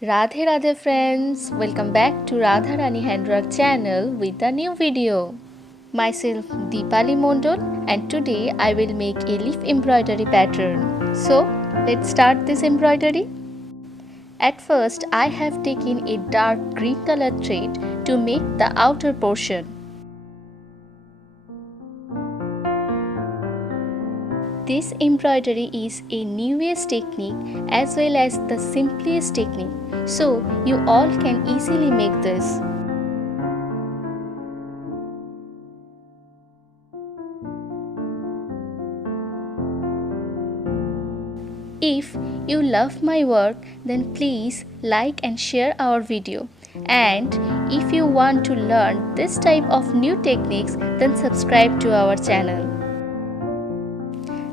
Radhe Radhe friends, welcome back to RadhaRani Handwork channel with a new video. Myself Deepali Mondol and today I will make a leaf embroidery pattern. So let's start this embroidery. At first I have taken a dark green color thread to make the outer portion. This embroidery is a newest technique as well as the simplest technique, so you all can easily make this. If you love my work, then please like and share our video. And if you want to learn this type of new techniques, then subscribe to our channel.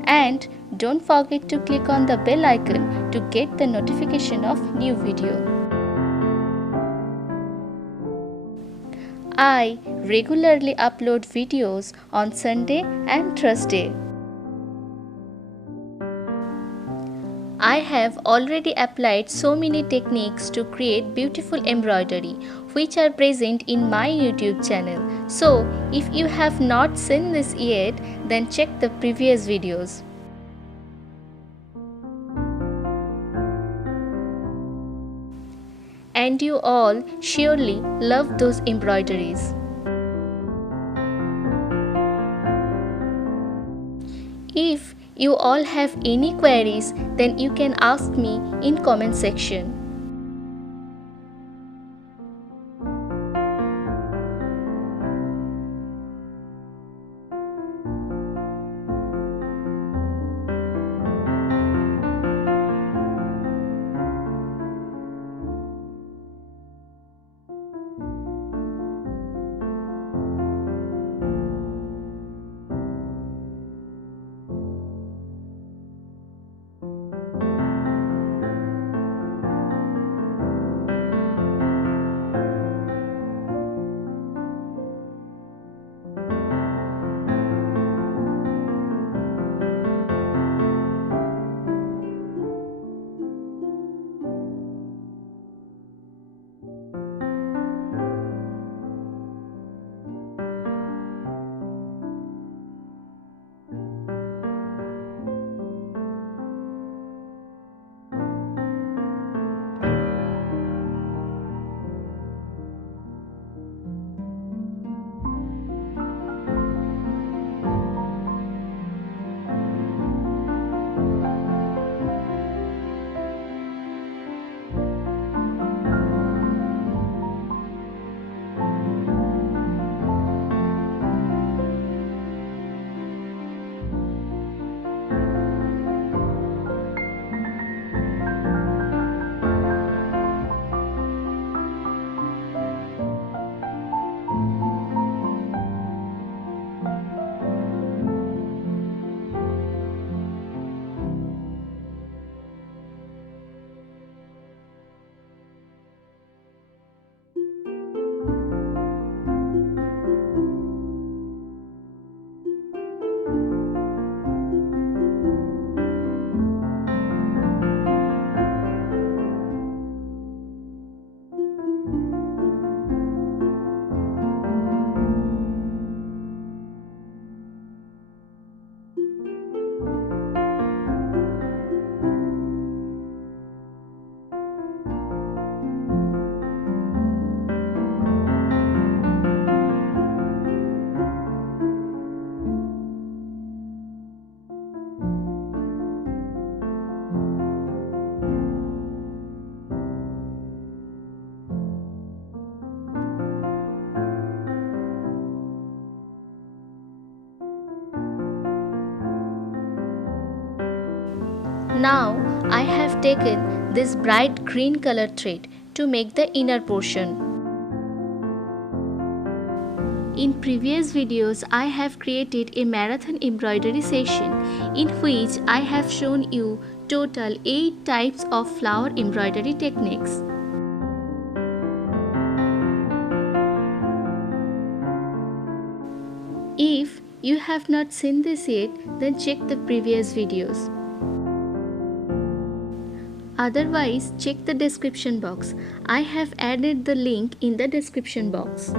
And don't forget to click on the bell icon to get the notification of new video. I regularly upload videos on Sunday and Thursday. I have already applied so many techniques to create beautiful embroidery which are present in my YouTube channel. So if you have not seen this yet, then check the previous videos. And you all surely love those embroideries. If you all have any queries, then you can ask me in comment section. Now I have taken this bright green color thread to make the inner portion. In previous videos I have created a marathon embroidery session in which I have shown you total 8 types of flower embroidery techniques. If you have not seen this yet, then check the previous videos. Otherwise, check the description box. I have added the link in the description box.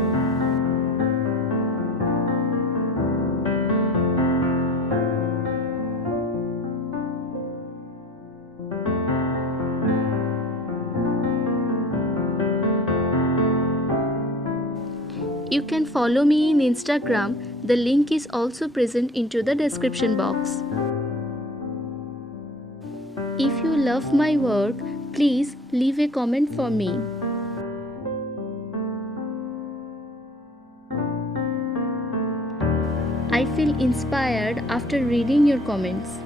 You can follow me in Instagram. The link is also present into the description box. If you love my work, please leave a comment for me. I feel inspired after reading your comments.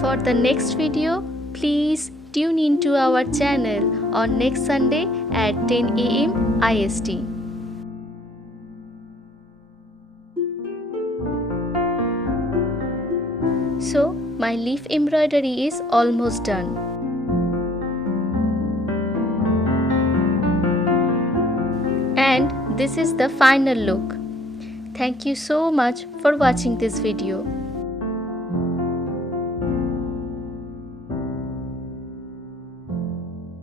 For the next video, please tune into our channel on next Sunday at 10 AM IST. So, my leaf embroidery is almost done. And this is the final look. Thank you so much for watching this video.